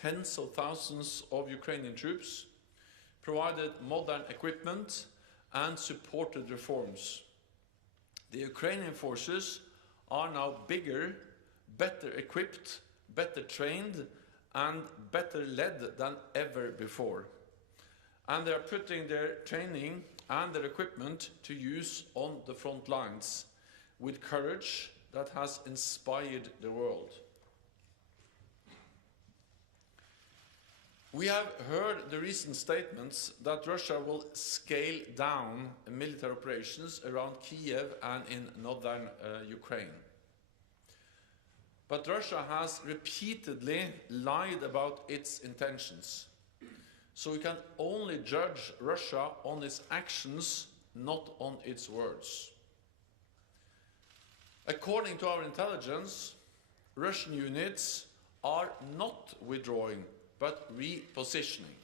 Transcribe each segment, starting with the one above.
tens of thousands of Ukrainian troops, provided modern equipment, and supported reforms. The Ukrainian forces are now bigger, better equipped, better trained, and better led than ever before. And they are putting their training and their equipment to use on the front lines with courage that has inspired the world. We have heard the recent statements that Russia will scale down military operations around Kiev and in northern Ukraine. But Russia has repeatedly lied about its intentions. So we can only judge Russia on its actions, not on its words. According to our intelligence, Russian units are not withdrawing, but repositioning.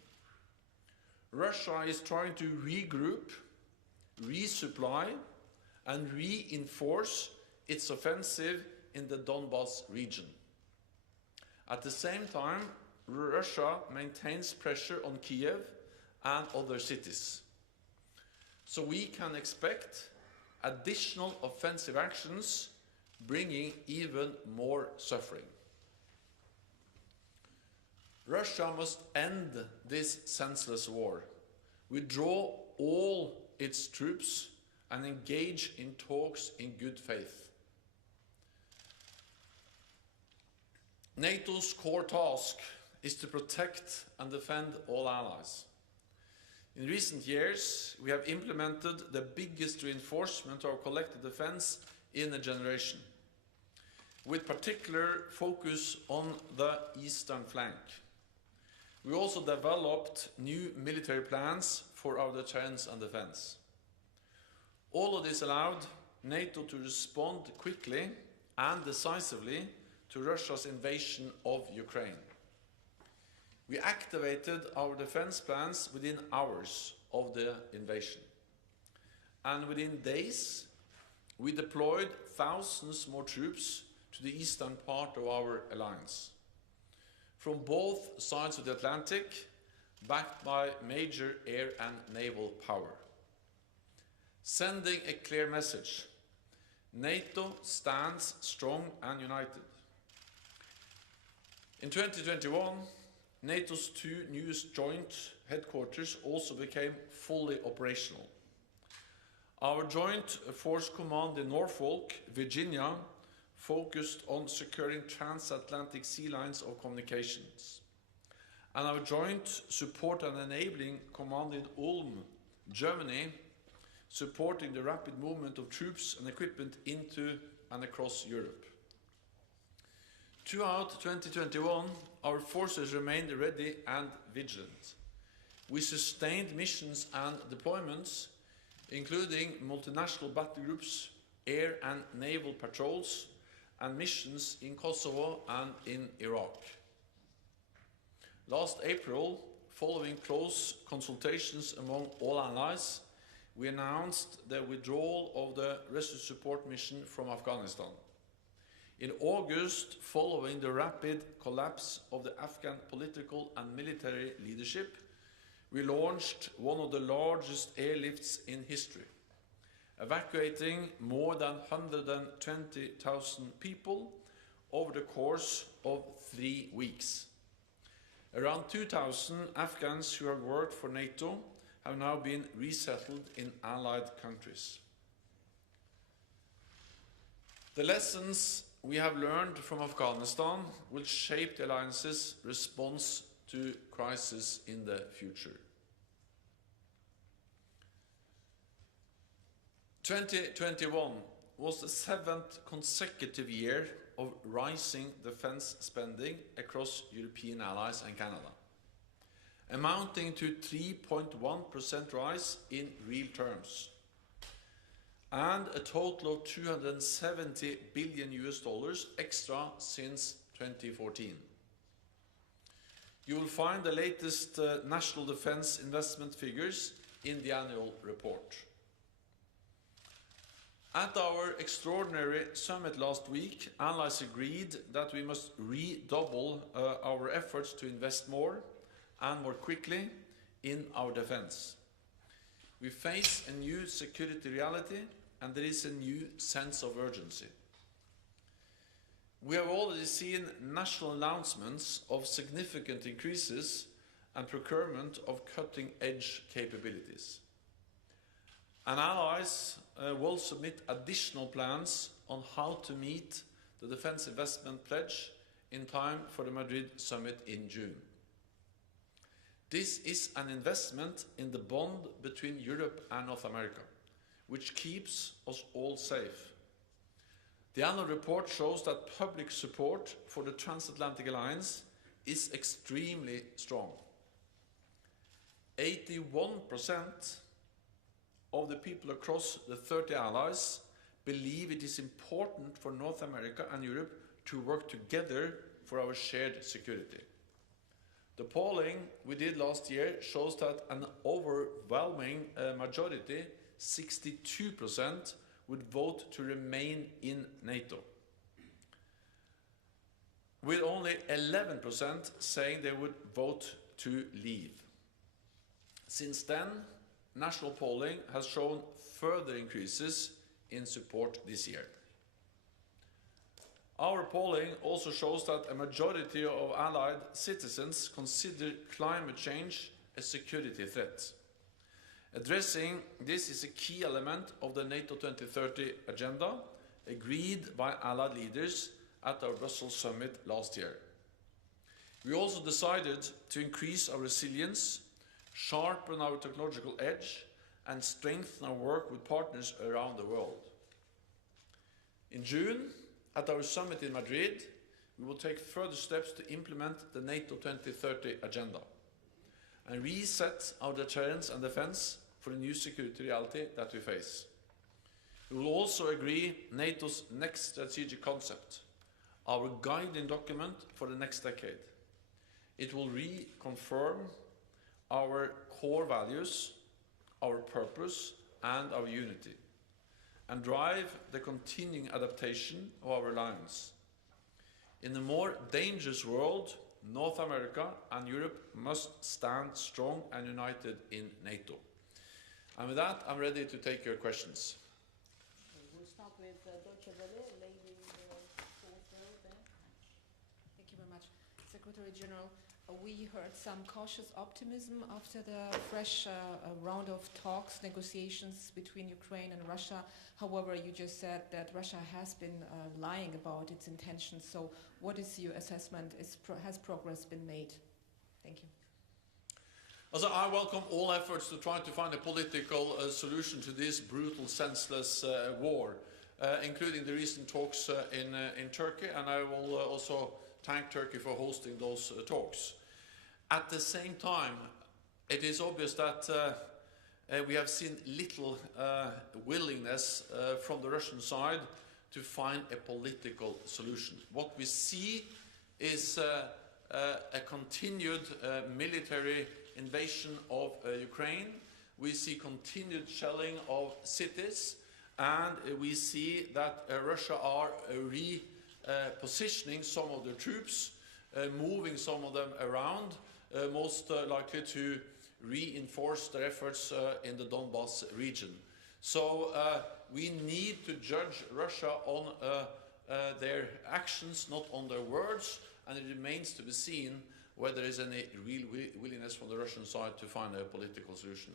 Russia is trying to regroup, resupply, and reinforce its offensive in the Donbas region. At the same time, Russia maintains pressure on Kiev and other cities. So we can expect additional offensive actions bringing even more suffering. Russia must end this senseless war, withdraw all its troops, and engage in talks in good faith. NATO's core task is to protect and defend all allies. In recent years, we have implemented the biggest reinforcement of our collective defense in a generation, with particular focus on the eastern flank. We also developed new military plans for our deterrence and defense. All of this allowed NATO to respond quickly and decisively to Russia's invasion of Ukraine. We activated our defense plans within hours of the invasion. And within days, we deployed thousands more troops to the eastern part of our alliance. From both sides of the Atlantic, backed by major air and naval power. Sending a clear message: NATO stands strong and united. In 2021, NATO's two newest joint headquarters also became fully operational. Our Joint Force Command in Norfolk, Virginia, focused on securing transatlantic sea lines of communications. And our Joint Support and Enabling Command in Ulm, Germany, supporting the rapid movement of troops and equipment into and across Europe. Throughout 2021, our forces remained ready and vigilant. We sustained missions and deployments, including multinational battle groups, air and naval patrols, and missions in Kosovo and in Iraq. Last April, following close consultations among all allies, we announced the withdrawal of the rescue support mission from Afghanistan. In August, following the rapid collapse of the Afghan political and military leadership, we launched one of the largest airlifts in history, evacuating more than 120,000 people over the course of 3 weeks. Around 2,000 Afghans who have worked for NATO have now been resettled in allied countries. The lessons we have learned from Afghanistan will shape the alliance's response to crisis in the future. 2021 was the 7th consecutive year of rising defense spending across European allies and Canada, amounting to 3.1% rise in real terms, and a total of $270 billion extra since 2014. You will find the latest national defense investment figures in the annual report. At our extraordinary summit last week, allies agreed that we must redouble our efforts to invest more and more quickly in our defense. We face a new security reality, and there is a new sense of urgency. We have already seen national announcements of significant increases and procurement of cutting-edge capabilities. And allies will submit additional plans on how to meet the defense investment pledge in time for the Madrid summit in June. This is an investment in the bond between Europe and North America, which keeps us all safe. The annual report shows that public support for the transatlantic alliance is extremely strong. 81% of the people across the 30 allies believe it is important for North America and Europe to work together for our shared security. The polling we did last year shows that an overwhelming majority, 62%, would vote to remain in NATO, with only 11% saying they would vote to leave. Since then, national polling has shown further increases in support this year. Our polling also shows that a majority of allied citizens consider climate change a security threat. Addressing this is a key element of the NATO 2030 agenda, agreed by allied leaders at our Brussels summit last year. We also decided to increase our resilience, sharpen our technological edge, and strengthen our work with partners around the world. In June, at our summit in Madrid, we will take further steps to implement the NATO 2030 agenda and reset our deterrence and defense for the new security reality that we face. We will also agree NATO's next strategic concept, our guiding document for the next decade. It will reconfirm our core values, our purpose, and our unity, and drive the continuing adaptation of our alliance. In a more dangerous world, North America and Europe must stand strong and united in NATO. And with that, I'm ready to take your questions. We'll start with Deutsche Welle, lady fourth row there. Thank you very much. Secretary General, we heard some cautious optimism after the fresh round of talks, negotiations between Ukraine and Russia. However, you just said that Russia has been lying about its intentions. So what is your assessment? Has progress been made? Thank you. Also, I welcome all efforts to try to find a political solution to this brutal, senseless war, including the recent talks in Turkey, and I will also thank Turkey for hosting those talks. At the same time, it is obvious that we have seen little willingness from the Russian side to find a political solution. What we see is a continued military invasion of Ukraine. We see continued shelling of cities, and we see that Russia are repositioning some of their troops, moving some of them around, most likely to reinforce their efforts in the Donbas region. So we need to judge Russia on their actions, not on their words, and it remains to be seen whether there is any real willingness from the Russian side to find a political solution.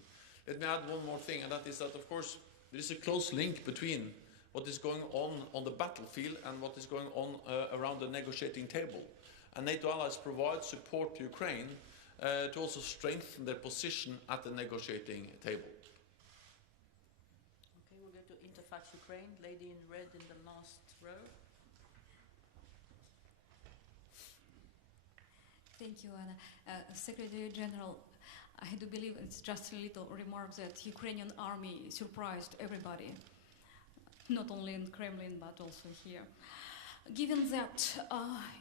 Let me add one more thing, and that is that, of course, there is a close link between what is going on the battlefield and what is going on around the negotiating table. And NATO allies provide support to Ukraine to also strengthen their position at the negotiating table. Okay, we'll go to Interfax Ukraine, lady in red in the last row. Thank you, Anna. Secretary General, I do believe it's just a little remark that Ukrainian army surprised everybody, not only in Kremlin but also here. Given that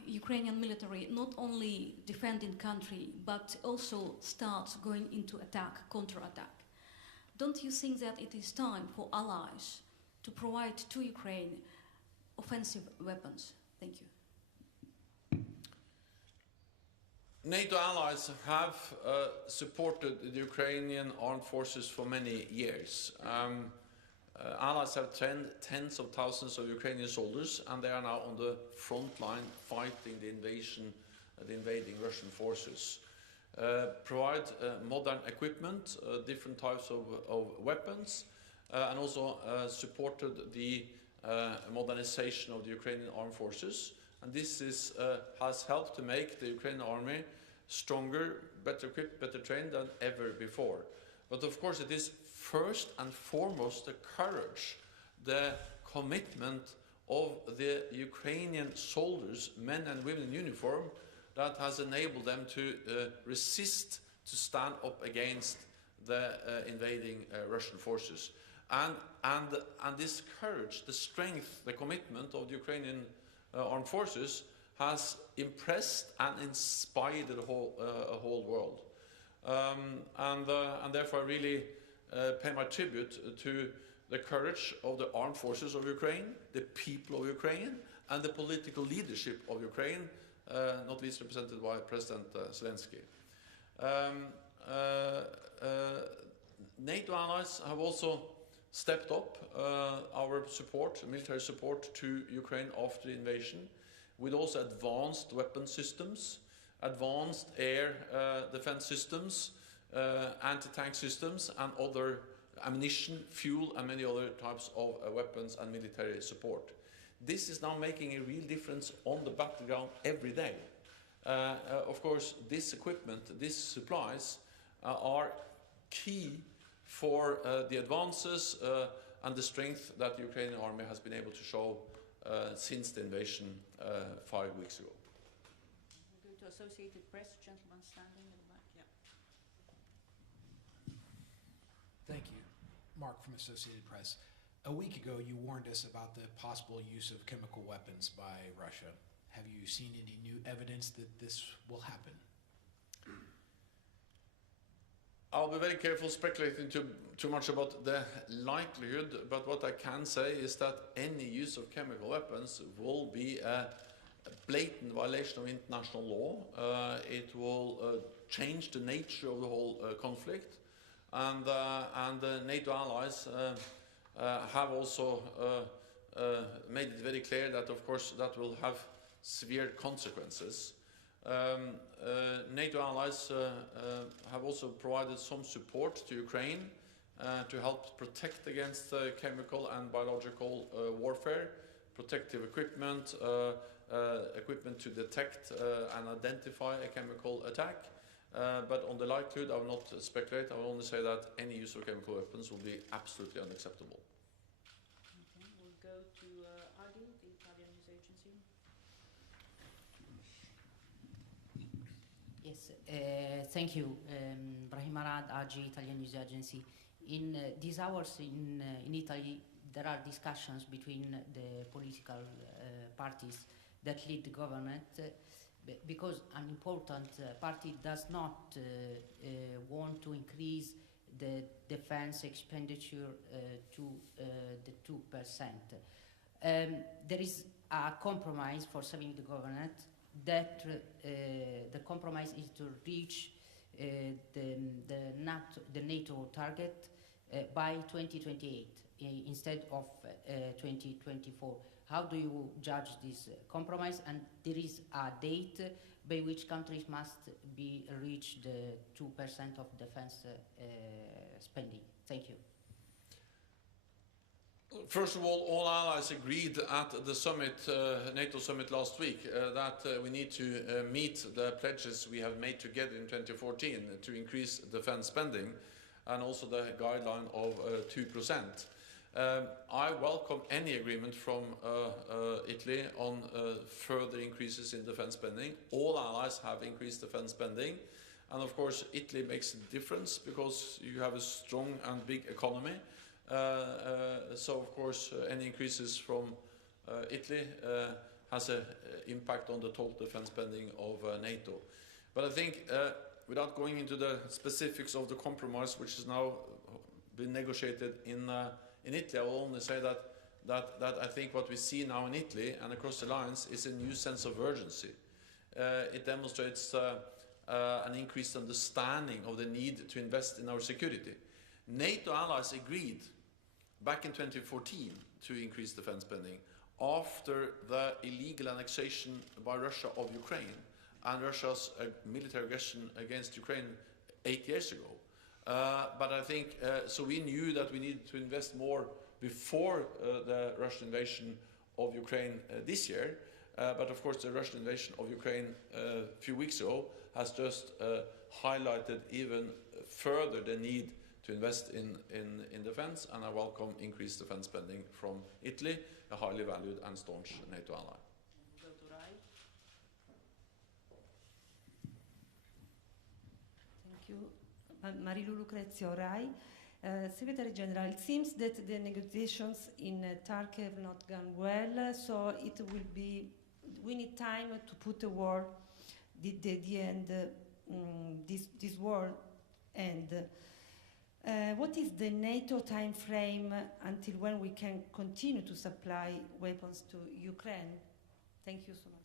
Ukrainian military not only defending country but also starts going into attack, counterattack, don't you think that it is time for allies to provide to Ukraine offensive weapons? Thank you. NATO allies have supported the Ukrainian armed forces for many years. Allies have trained tens of thousands of Ukrainian soldiers, and they are now on the front line fighting the invading Russian forces. Provide modern equipment, different types of weapons, and also supported the modernization of the Ukrainian armed forces. And this has helped to make the Ukrainian army stronger, better equipped, better trained than ever before. But of course it is first and foremost the courage, the commitment of the Ukrainian soldiers, men and women in uniform, that has enabled them to resist, to stand up against the invading Russian forces. And this courage, the strength, the commitment of the Ukrainian armed forces has impressed and inspired the whole world. And therefore I really pay my tribute to the courage of the armed forces of Ukraine, the people of Ukraine, and the political leadership of Ukraine, not least represented by President Zelensky. NATO allies have also stepped up our support, military support to Ukraine after the invasion, with also advanced weapon systems, advanced air defense systems, anti-tank systems, and other ammunition, fuel, and many other types of weapons and military support. This is now making a real difference on the battleground every day. Of course, this equipment, these supplies are key for the advances and the strength that the Ukrainian army has been able to show since the invasion 5 weeks ago. We'll go to Associated Press, gentleman standing in the back. Yeah. Thank you. Mark from Associated Press. A week ago, you warned us about the possible use of chemical weapons by Russia. Have you seen any new evidence that this will happen? I'll be very careful speculating too much about the likelihood, but what I can say is that any use of chemical weapons will be a blatant violation of international law. It will change the nature of the whole conflict, and NATO allies have also made it very clear that, of course, that will have severe consequences. NATO allies have also provided some support to Ukraine to help protect against chemical and biological warfare, protective equipment, equipment to detect and identify a chemical attack. But on the likelihood, I will not speculate. I will only say that any use of chemical weapons will be absolutely unacceptable. Okay, we'll go to Adi, the Italian news agency. Yes, thank you. Brahim Arad, AG, Italian news agency. In these hours in Italy, there are discussions between the political parties that lead the government because an important party does not want to increase the defense expenditure to the 2%. There is a compromise for saving the government that the compromise is to reach the NATO target by 2028 instead of 2024. How do you judge this compromise? And there is a date by which countries must be reach the 2% of defense spending. Thank you. First of all allies agreed at the summit, NATO summit last week, that we need to meet the pledges we have made together in 2014 to increase defense spending, and also the guideline of 2%. I welcome any agreement from Italy on further increases in defense spending. All allies have increased defense spending, and of course Italy makes a difference because you have a strong and big economy. So of course any increases from Italy has an impact on the total defense spending of NATO. But I think without going into the specifics of the compromise which has now been negotiated in Italy, I will only say that that I think what we see now in Italy and across the alliance is a new sense of urgency. It demonstrates an increased understanding of the need to invest in our security. NATO allies agreed back in 2014 to increase defense spending after the illegal annexation by Russia of Ukraine and Russia's military aggression against Ukraine 8 years ago. But I think, so we knew that we needed to invest more before the Russian invasion of Ukraine this year. But of course the Russian invasion of Ukraine a few weeks ago has just highlighted even further the need to invest in defense, and I welcome increased defense spending from Italy, a highly valued and staunch NATO ally. Go to Rai. Thank you. Marilu Lucrezio, Rai. Secretary General, it seems that the negotiations in Turkey have not gone well, so we need time to put the war, the end, this war end. What is the NATO time frame until when we can continue to supply weapons to Ukraine? Thank you so much.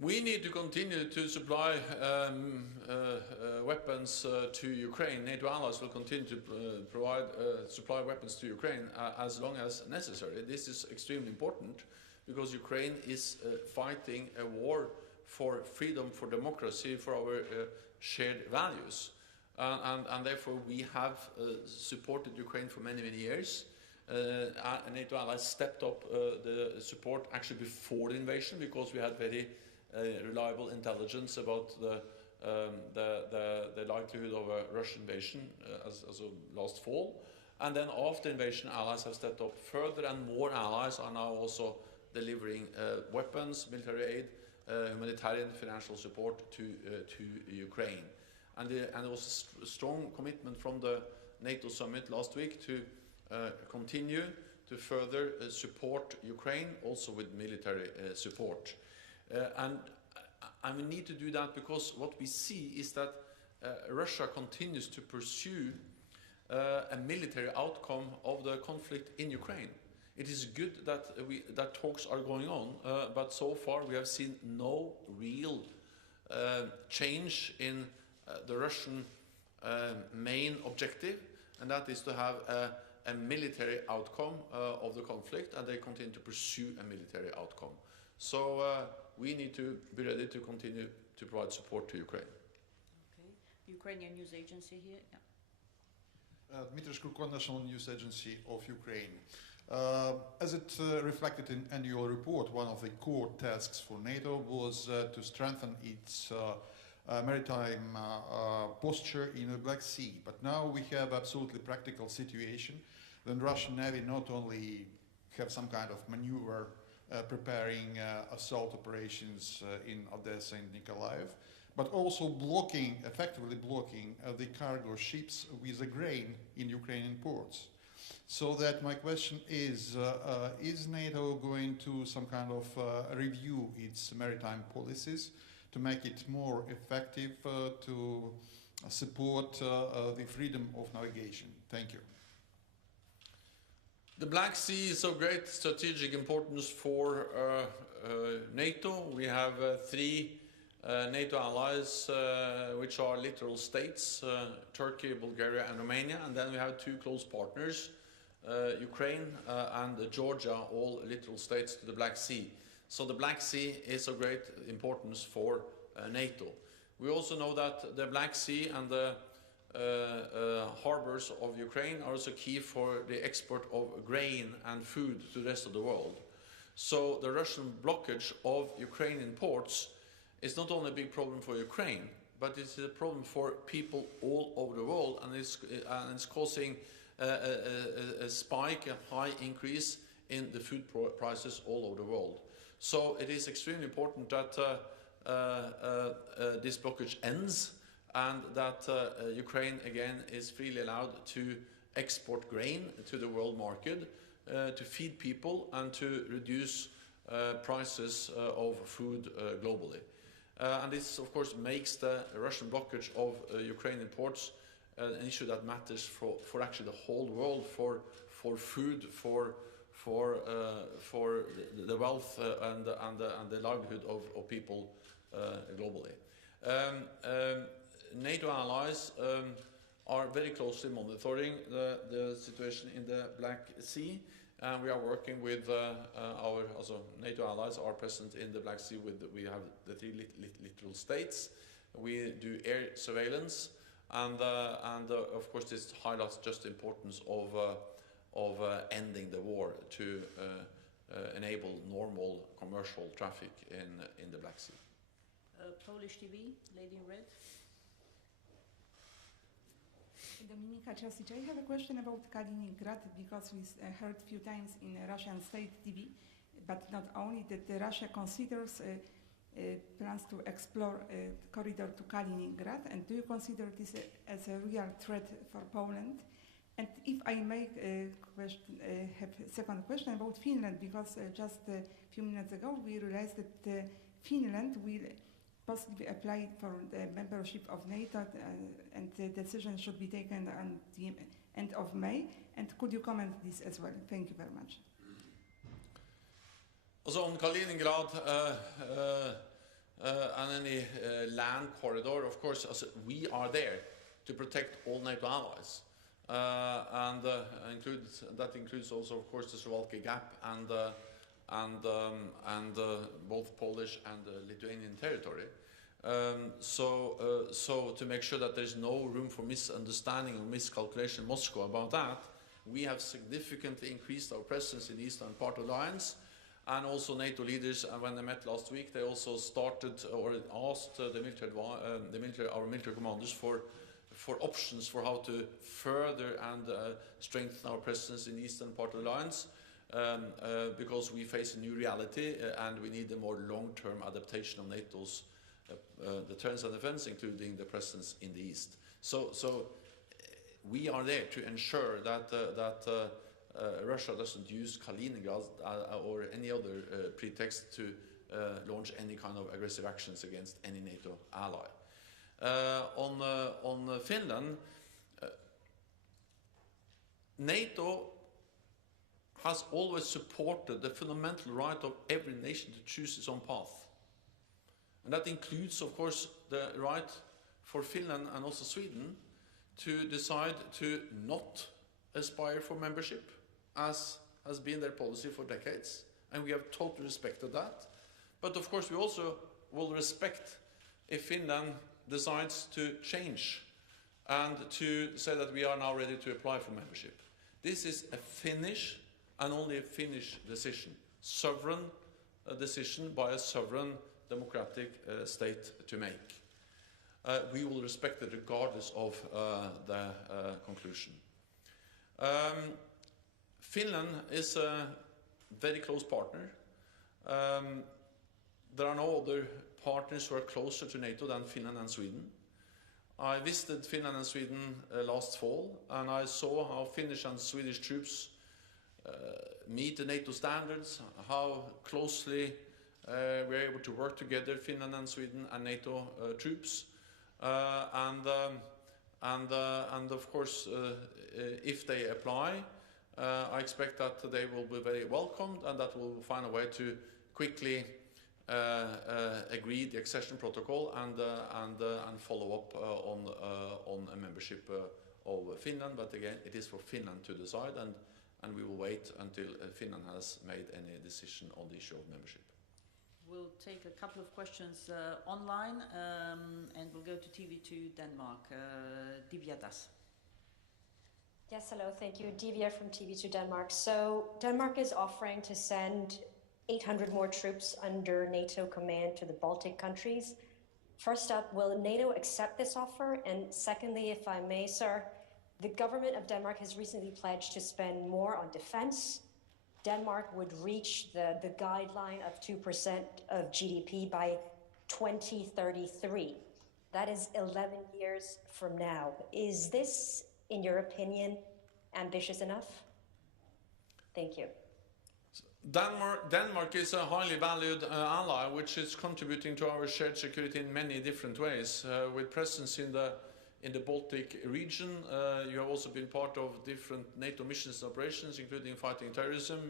We need to continue to supply weapons to Ukraine. NATO allies will continue to supply weapons to Ukraine as long as necessary. This is extremely important because Ukraine is fighting a war for freedom, for democracy, for our shared values. And therefore we have supported Ukraine for many, many years. NATO allies stepped up the support actually before the invasion because we had very reliable intelligence about the likelihood of a Russian invasion as of last fall. And then after invasion, allies have stepped up further, and more allies are now also delivering weapons, military aid, humanitarian financial support to Ukraine. And there was a strong commitment from the NATO summit last week to continue to further support Ukraine, also with military support. And we need to do that because what we see is that Russia continues to pursue a military outcome of the conflict in Ukraine. It is good that talks are going on, but so far we have seen no real change in the Russian main objective, and that is to have a military outcome of the conflict, and they continue to pursue a military outcome. So we need to be ready to continue to provide support to Ukraine. Okay. Ukrainian news agency here. Yeah. Dmitry Shkurko, National News Agency of Ukraine. As it reflected in annual report, one of the core tasks for NATO was to strengthen its maritime posture in the Black Sea. But now we have absolutely practical situation. The Russian Navy not only have some kind of maneuver preparing assault operations in Odessa and Nikolaev, but also effectively blocking the cargo ships with the grain in Ukrainian ports. So that my question is NATO going to some kind of review its maritime policies to make it more effective to support the freedom of navigation? Thank you. The Black Sea is of great strategic importance for NATO. We have three NATO allies which are littoral states, Turkey, Bulgaria and Romania, and then we have two close partners, Ukraine and Georgia, all littoral states to the Black Sea. So the Black Sea is of great importance for NATO. We also know that the Black Sea and the harbors of Ukraine are also key for the export of grain and food to the rest of the world. So the Russian blockage of Ukrainian ports is not only a big problem for Ukraine, but it's a problem for people all over the world, and it's causing a spike, a high increase in the food prices all over the world. So it is extremely important that this blockage ends, and that Ukraine again is freely allowed to export grain to the world market, to feed people and to reduce prices of food globally. And this of course makes the Russian blockage of Ukrainian ports an issue that matters for actually the whole world, for food, for the wealth and the livelihood of people globally. NATO allies are very closely monitoring the situation in the Black Sea, and we are working with our NATO allies are present in the Black Sea. We have the 3 littoral states. We do air surveillance, and of course this highlights just the importance of ending the war to enable normal commercial traffic in the Black Sea. Polish TV, lady in red. Dominika Ciosic, I have a question about Kaliningrad, because we heard a few times in Russian state TV, but not only that Russia considers plans to explore a corridor to Kaliningrad, and do you consider this as a real threat for Poland? And if I may have a second question about Finland, because just a few minutes ago we realized that Finland will possibly apply for the membership of NATO, and the decision should be taken on the end of May. And could you comment this as well? Thank you very much. Also on Kaliningrad and any land corridor, of course, we are there to protect all NATO allies, and that includes also, of course, the Suwalki Gap and both Polish and Lithuanian territory. So to make sure that there's no room for misunderstanding or miscalculation in Moscow about that, we have significantly increased our presence in the eastern part of the alliance. And also NATO leaders, when they met last week, they also started or asked our military commanders for options for how to further and strengthen our presence in the eastern part of the alliance, because we face a new reality and we need a more long-term adaptation of NATO's deterrence and defense, including the presence in the east. So we are there to ensure that Russia doesn't use Kaliningrad or any other pretext to launch any kind of aggressive actions against any NATO ally. On Finland, NATO has always supported the fundamental right of every nation to choose its own path. And that includes, of course, the right for Finland and also Sweden to decide to not aspire for membership, as has been their policy for decades. And we have totally respected that. But of course, we also will respect if Finland decides to change and to say that we are now ready to apply for membership. This is a Finnish and only a Finnish decision, sovereign decision by a sovereign democratic state to make. We will respect it regardless of the conclusion. Finland is a very close partner. There are no other partners who are closer to NATO than Finland and Sweden. I visited Finland and Sweden last fall, and I saw how Finnish and Swedish troops meet the NATO standards, how closely we're able to work together, Finland and Sweden and NATO troops. And of course, if they apply, I expect that they will be very welcomed and that we'll find a way to quickly agree the accession protocol and follow up on a membership of Finland. But again, it is for Finland to decide, and we will wait until Finland has made any decision on the issue of membership. We'll take a couple of questions online, and we'll go to TV2 Denmark. Divya Das. Yes, hello, thank you. Divya from TV2 Denmark. So Denmark is offering to send 800 more troops under NATO command to the Baltic countries. First up, will NATO accept this offer? And secondly, if I may, sir, the government of Denmark has recently pledged to spend more on defense. Denmark would reach the guideline of 2% of GDP by 2033. That is 11 years from now. Is this, in your opinion, ambitious enough? Thank you. Denmark is a highly valued ally, which is contributing to our shared security in many different ways, with presence in in the Baltic region. You have also been part of different NATO missions and operations, including fighting terrorism.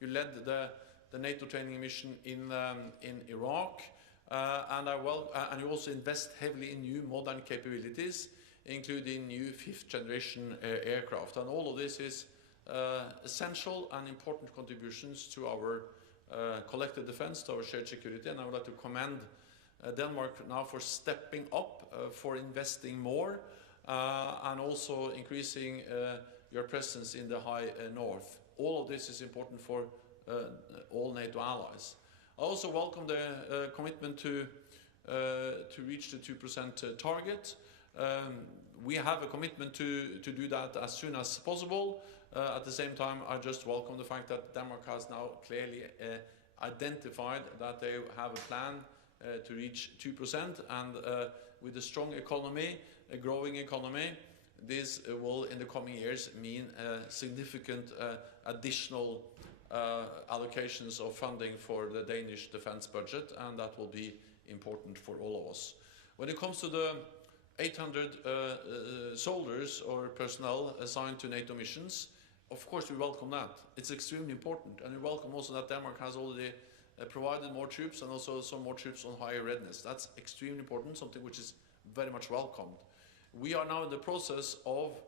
You led the NATO training mission in Iraq, and you also invest heavily in new modern capabilities, including new 5th generation aircraft. And all of this is essential and important contributions to our collective defense, to our shared security, and I would like to commend Denmark now for stepping up, for investing more, and also increasing your presence in the high north. All of this is important for all NATO allies. I also welcome the commitment to reach the 2% target. We have a commitment to do that as soon as possible. At the same time, I just welcome the fact that Denmark has now clearly identified that they have a plan to reach 2%, and with a strong economy, a growing economy, this will in the coming years mean significant additional allocations of funding for the Danish defense budget, and that will be important for all of us. When it comes to the 800 soldiers or personnel assigned to NATO missions, of course we welcome that. It's extremely important, and we welcome also that Denmark has already provided more troops and also some more troops on higher readiness. That's extremely important, something which is very much welcomed. We are now in the process of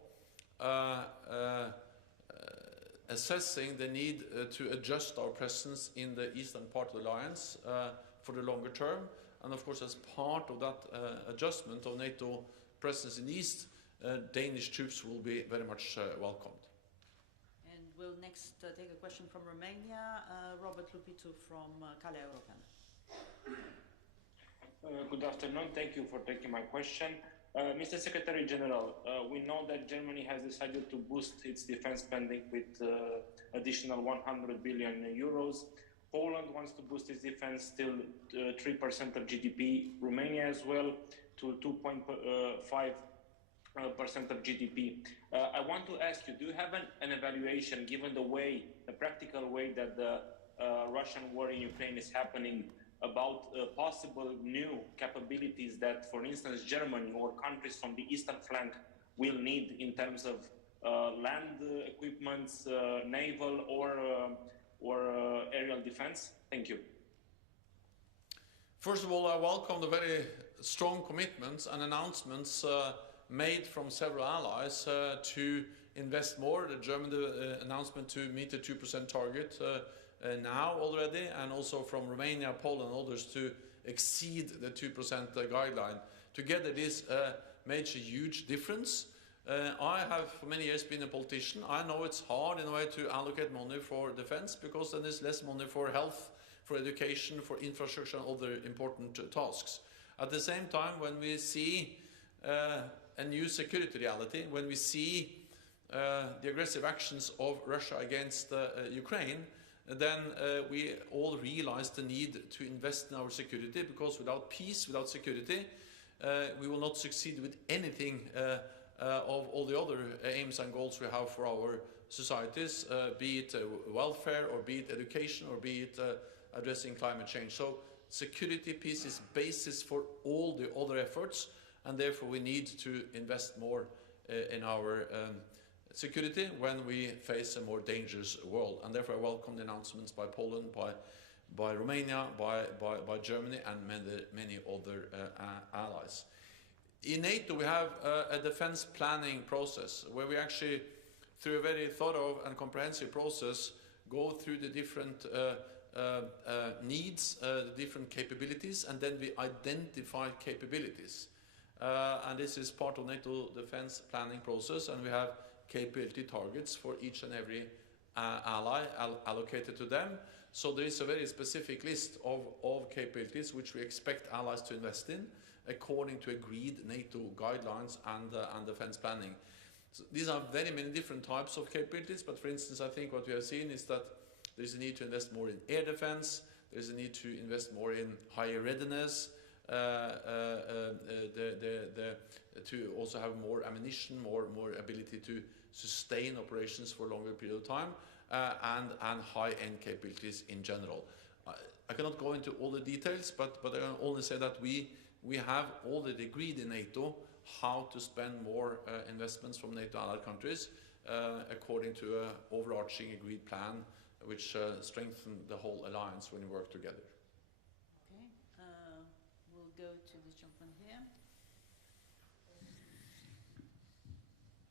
assessing the need to adjust our presence in the eastern part of the alliance for the longer term. And of course, as part of that adjustment of NATO presence in the east, Danish troops will be very much welcomed. And we'll next take a question from Romania, Robert Lupitu from Calea Europeană. Good afternoon. Thank you for taking my question. Mr. Secretary General, we know that Germany has decided to boost its defense spending with additional 100 billion euros. Poland wants to boost its defense still 3% of GDP, Romania as well to 2.5% of GDP. I want to ask you, do you have an evaluation, given the practical way that the Russian war in Ukraine is happening, about possible new capabilities that, for instance, Germany or countries from the eastern flank will need in terms of land equipments, naval or aerial defense? Thank you. First of all, I welcome the very strong commitments and announcements made from several allies to invest more. The German announcement to meet the 2% target now already, and also from Romania, Poland and others to exceed the 2% guideline. Together this makes a huge difference. I have for many years been a politician. I know it's hard in a way to allocate money for defense, because then there's less money for health, for education, for infrastructure and other important tasks. At the same time, when we see a new security reality, when we see the aggressive actions of Russia against Ukraine, then we all realize the need to invest in our security, because without peace, without security, we will not succeed with anything of all the other aims and goals we have for our societies, be it welfare, or be it education, or be it addressing climate change. So security, peace is basis for all the other efforts, and therefore we need to invest more in our security when we face a more dangerous world. And therefore I welcome the announcements by Poland, by Romania, by Germany and many other allies. In NATO we have a defense planning process where we actually, through a very thorough and comprehensive process, go through the different needs, the different capabilities, and then we identify capabilities. And this is part of NATO defense planning process, and we have capability targets for each and every ally allocated to them. So there is a very specific list of capabilities which we expect allies to invest in according to agreed NATO guidelines and defense planning. So these are very many different types of capabilities, but for instance, I think what we have seen is that there is a need to invest more in air defense, there is a need to invest more in higher readiness, to also have more ammunition, more ability to sustain operations for a longer period of time, and high-end capabilities in general. I cannot go into all the details, but I can only say that we we have already agreed in NATO how to spend more investments from NATO allied countries according to an overarching agreed plan which strengthen the whole alliance when we work together. Okay, we'll go to the gentleman here.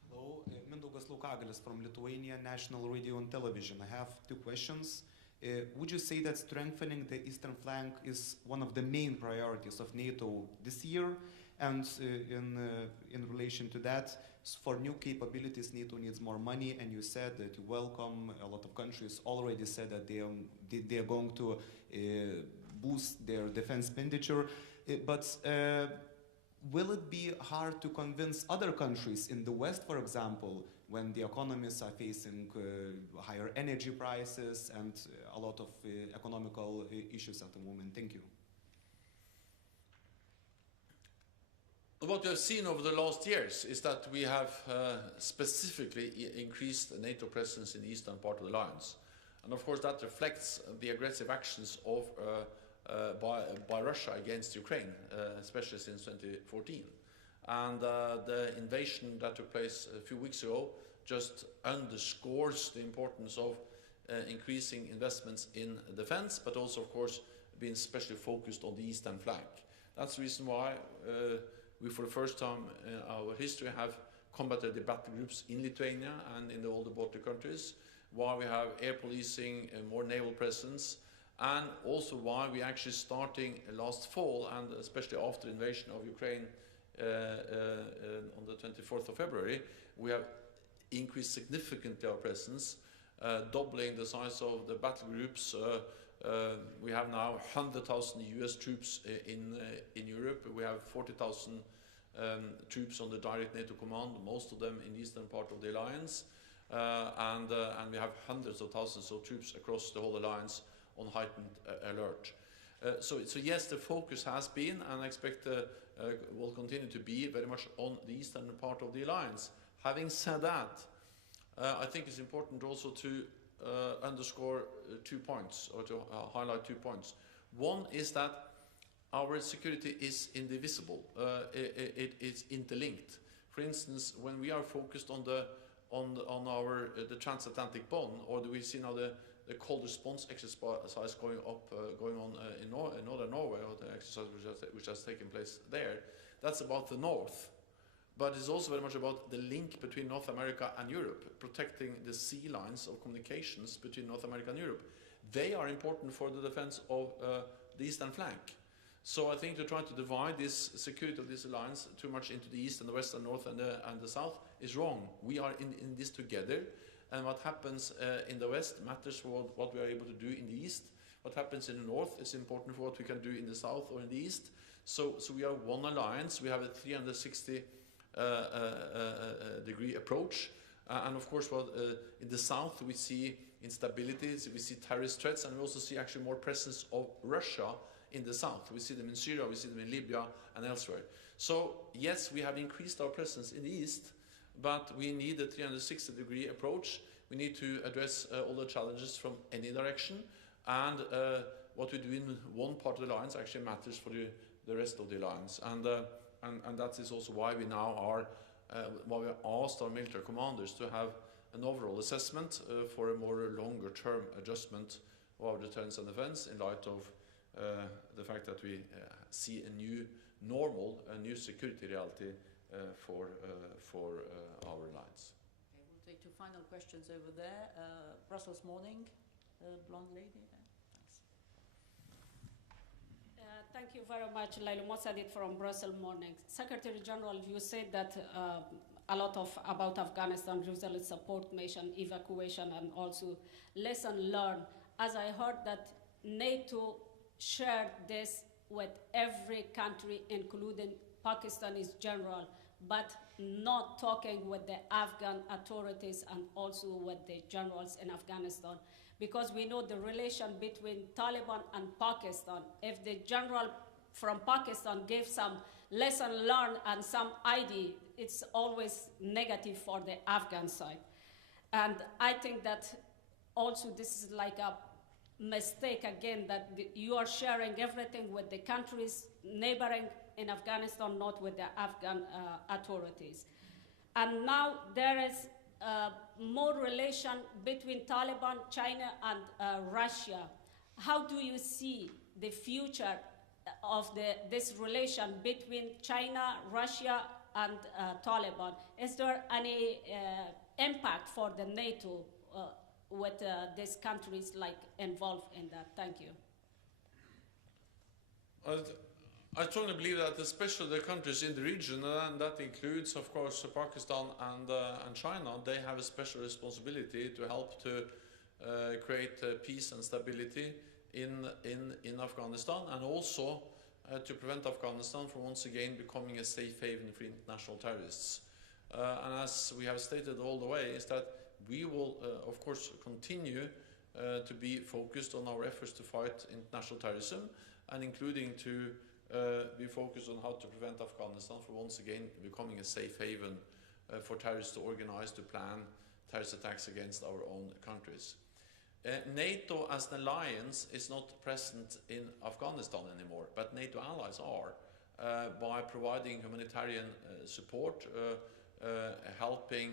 Hello, Mindaugas Laukagalis from Lithuania National Radio and Television. I have two questions. Would you say that strengthening the eastern flank is one of the main priorities of NATO this year? And in relation to that, for new capabilities, NATO needs more money, and you said that you welcome. A lot of countries already said that they are going to boost their defense expenditure. But will it be hard to convince other countries in the West, for example, when the economies are facing higher energy prices and a lot of economical issues at the moment? Thank you. What we have seen over the last years is that we have specifically increased the NATO presence in the eastern part of the alliance. And of course that reflects the aggressive actions of, by Russia against Ukraine, especially since 2014. And the invasion that took place a few weeks ago just underscores the importance of increasing investments in defense, but also of course being especially focused on the eastern flank. That's the reason why we, for the first time in our history, have combated the battle groups in Lithuania and in all the Baltic countries, why we have air policing and more naval presence, and also why we actually starting last fall, and especially after the invasion of Ukraine on the 24th of February, we have increased significantly our presence, doubling the size of the battle groups. We have now 100,000 US troops in Europe. We have 40,000 troops on the direct NATO command, most of them in the eastern part of the alliance. And we have hundreds of thousands of troops across the whole alliance on heightened alert. So yes, the focus has been, and I expect will continue to be, very much on the eastern part of the alliance. Having said that, I think it's important also to underscore 2 points, or to highlight 2 points. One is that our security is indivisible. It is interlinked. For instance, when we are focused on the transatlantic bond, or do we see now the cold response exercise going on in northern Norway, or the exercise which has taken place there, that's about the north. But it's also very much about the link between North America and Europe, protecting the sea lines of communications between North America and Europe. They are important for the defense of the eastern flank. So I think to try to divide this security of this alliance too much into the east and the west and north and the south is wrong. We are in this together, and what happens in the west matters for what we are able to do in the east. What happens in the north is important for what we can do in the south or in the east. So we are one alliance. We have a 360 degree approach, and of course in the south we see instabilities, we see terrorist threats, and we also see actually more presence of Russia in the south. We see them in Syria, we see them in Libya and elsewhere. So yes, we have increased our presence in the east, but we need a 360 degree approach. We need to address all the challenges from any direction, and what we do in one part of the alliance actually matters for the rest of the alliance. And that is also why we now are, why we asked our military commanders to have an overall assessment for a more longer-term adjustment of our deterrence and defense in light of the fact that we see a new normal, a new security reality for our alliance. Okay, we'll take 2 final questions over there. Brussels Morning, blonde lady there. Thank you very much, Lailu Mossadegh from Brussels Morning. Secretary General, you said that a lot about Afghanistan, resilience support mission, evacuation, and also lesson learned. As I heard that NATO shared this with every country, including Pakistanis general, but not talking with the Afghan authorities and also with the generals in Afghanistan. Because we know the relation between Taliban and Pakistan. If the general from Pakistan gave some lesson learned and some idea, it's always negative for the Afghan side. And I think that also this is like a mistake again, that you are sharing everything with the countries neighboring in Afghanistan, not with the Afghan authorities. And now there is more relation between Taliban, China, and Russia. How do you see the future of this relation between China, Russia, and Taliban? Is there any impact for the NATO with these countries like involved in that? Thank you. I strongly believe that especially the countries in the region, and that includes, of course, Pakistan and China, they have a special responsibility to help to create peace and stability in Afghanistan, and also to prevent Afghanistan from once again becoming a safe haven for international terrorists. And as we have stated all the way, is that we will, of course, continue to be focused on our efforts to fight international terrorism, and including to be focused on how to prevent Afghanistan from once again becoming a safe haven for terrorists to organize, to plan terrorist attacks against our own countries. NATO as an alliance is not present in Afghanistan anymore, but NATO allies are, by providing humanitarian support, helping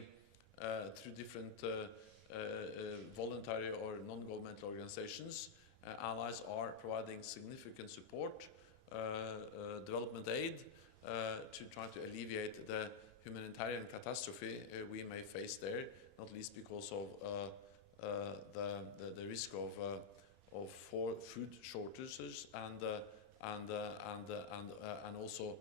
through different voluntary or non-governmental organizations. Allies are providing significant support, development aid, to try to alleviate the humanitarian catastrophe we may face there, not least because of the risk of food shortages and also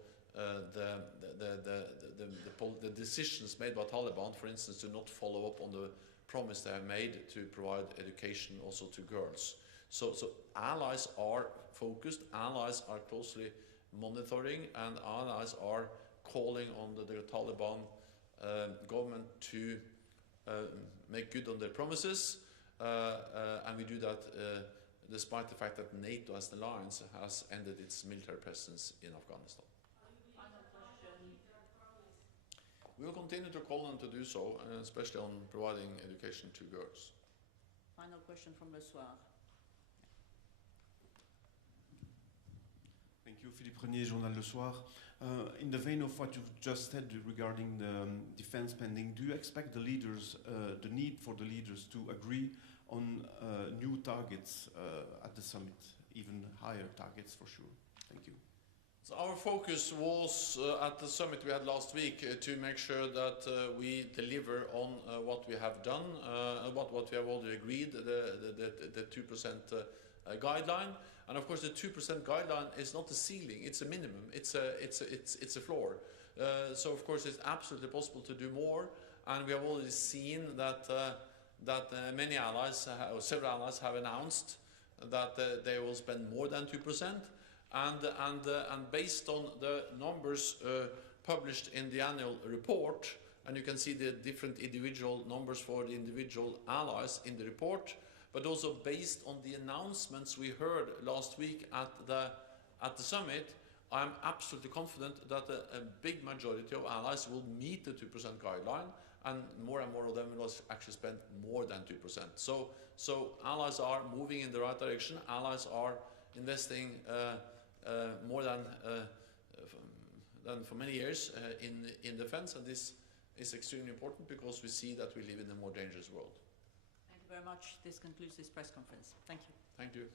the decisions made by Taliban, for instance, to not follow up on the promise they have made to provide education also to girls. So allies are focused, allies are closely monitoring, and allies are calling on the Taliban government to make good on their promises, and we do that despite the fact that NATO as an alliance has ended its military presence in Afghanistan. We will continue to call on them to do so, especially on providing education to girls. Final question from Le Soir. Thank you, Philippe Renier, Journal Le Soir. In the vein of what you've just said regarding the defense spending, do you expect the leaders, the need for the leaders to agree on new targets at the summit, even higher targets for sure? Thank you. So our focus was at the summit we had last week to make sure that we deliver on what we have done, what we have already agreed, the 2% guideline. And of course, the 2% guideline is not a ceiling; it's a minimum. It's a floor. So of course, it's absolutely possible to do more. And we have already seen that many allies, or several allies, have announced that they will spend more than 2%. And based on the numbers published in the annual report, and you can see the different individual numbers for the individual allies in the report, but also based on the announcements we heard last week at the summit, I'm absolutely confident that a big majority of allies will meet the 2% guideline, and more of them will actually spend more than 2%. So allies are moving in the right direction. Allies are investing more than for many years in defense, and this is extremely important because we see that we live in a more dangerous world. Thank you very much. This concludes this press conference. Thank you. Thank you.